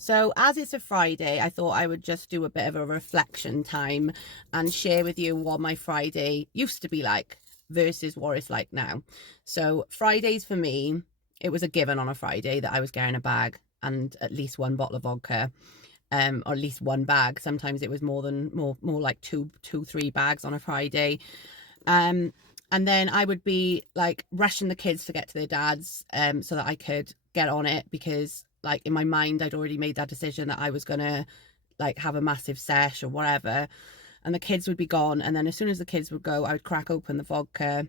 So as it's a Friday, I thought I would just do a bit of a reflection time and share with you what my Friday used to be like versus what it's like now. So Fridays for me, it was a given on a Friday that I was getting a bag and at least one bottle of vodka, or at least one bag. Sometimes it was more like three bags on a Friday. Um, and then I would be like rushing the kids to get to their dads, so that I could get on it because like in my mind I'd already made that decision that I was gonna like have a massive sesh or whatever, and the kids would be gone, and then as soon as the kids would go I would crack open the vodka,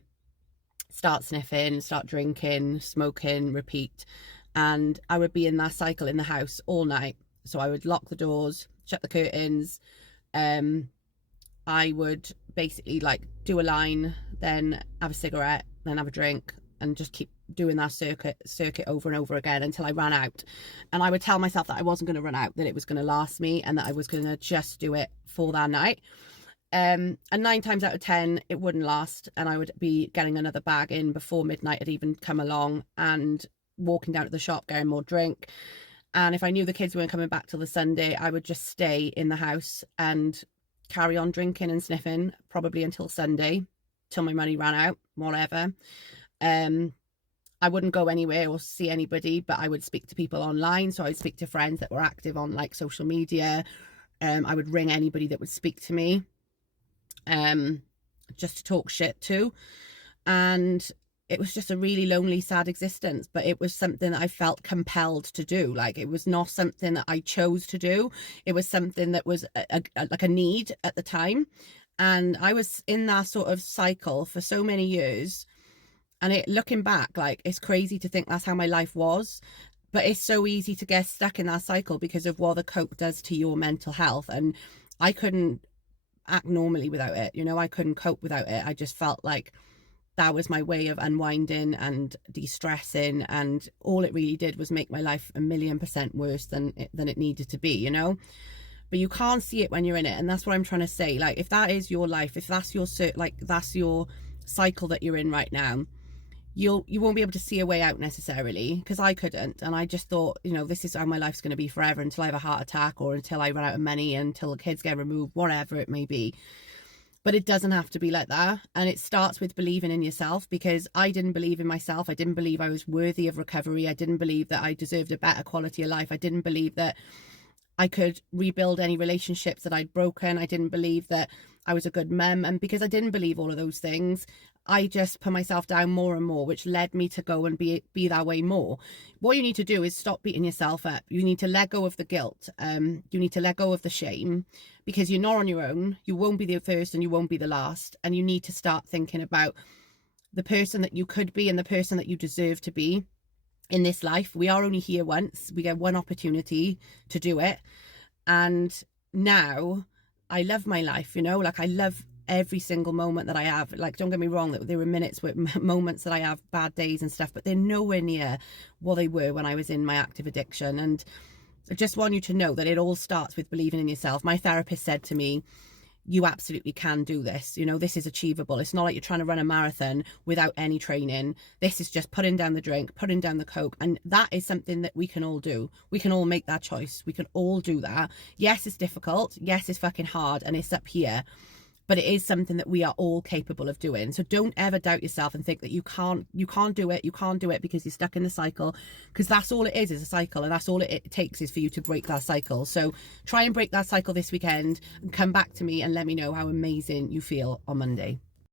start sniffing, start drinking, smoking, repeat, and I would be in that cycle in the house all night. So I would lock the doors, shut the curtains, I would basically like do a line, then have a cigarette, then have a drink, and just keep doing that circuit over and over again until I ran out. And I would tell myself that I wasn't going to run out, that it was going to last me, and that I was going to just do it for that night. And 9 times out of 10 it wouldn't last, and I would be getting another bag in before midnight had even come along, and walking down to the shop getting more drink. And if I knew the kids weren't coming back till the Sunday, I would just stay in the house and carry on drinking and sniffing probably until Sunday, till my money ran out, whatever. I wouldn't go anywhere or see anybody, but I would speak to people online. So I'd speak to friends that were active on like social media. I would ring anybody that would speak to me, just to talk shit to. And it was just a really lonely, sad existence, but it was something that I felt compelled to do. Like, it was not something that I chose to do. It was something that was like a need at the time. And I was in that sort of cycle for so many years. And looking back, like, it's crazy to think that's how my life was. But it's so easy to get stuck in that cycle because of what the coke does to your mental health. And I couldn't act normally without it. You know, I couldn't cope without it. I just felt like that was my way of unwinding and de-stressing, and all it really did was make my life 1,000,000% worse than it needed to be, you know. But you can't see it when you're in it, and that's what I'm trying to say. Like, if that is your life, if that's your that's your cycle that you're in right now, you won't be able to see a way out necessarily, because I couldn't. And I just thought, you know, this is how my life's going to be forever until I have a heart attack, or until I run out of money, until the kids get removed, whatever it may be. But it doesn't have to be like that. And it starts with believing in yourself, because I didn't believe in myself. I didn't believe I was worthy of recovery. I didn't believe that I deserved a better quality of life. I didn't believe that I could rebuild any relationships that I'd broken. I didn't believe that I was a good mum. And because I didn't believe all of those things, I just put myself down more and more, which led me to go and be that way more. What you need to do is stop beating yourself up. You need to let go of the guilt. You need to let go of the shame, because you're not on your own. You won't be the first and you won't be the last. And you need to start thinking about the person that you could be and the person that you deserve to be in this life. We are only here once. We get one opportunity to do it. And now I love my life, you know, like, I love every single moment that I have. Like, don't get me wrong, that there were moments that I have bad days and stuff, but they're nowhere near what they were when I was in my active addiction. And I just want you to know that it all starts with believing in yourself. My therapist said to me, you absolutely can do this. You know, this is achievable. It's not like you're trying to run a marathon without any training. This is just putting down the drink, putting down the coke. And that is something that we can all do. We can all make that choice. We can all do that. Yes, it's difficult. Yes, it's fucking hard, and it's up here. But it is something that we are all capable of doing. So don't ever doubt yourself and think that you can't do it. You can't do it because you're stuck in the cycle, because that's all it is a cycle. And that's all it takes is for you to break that cycle. So try and break that cycle this weekend, and come back to me and let me know how amazing you feel on Monday.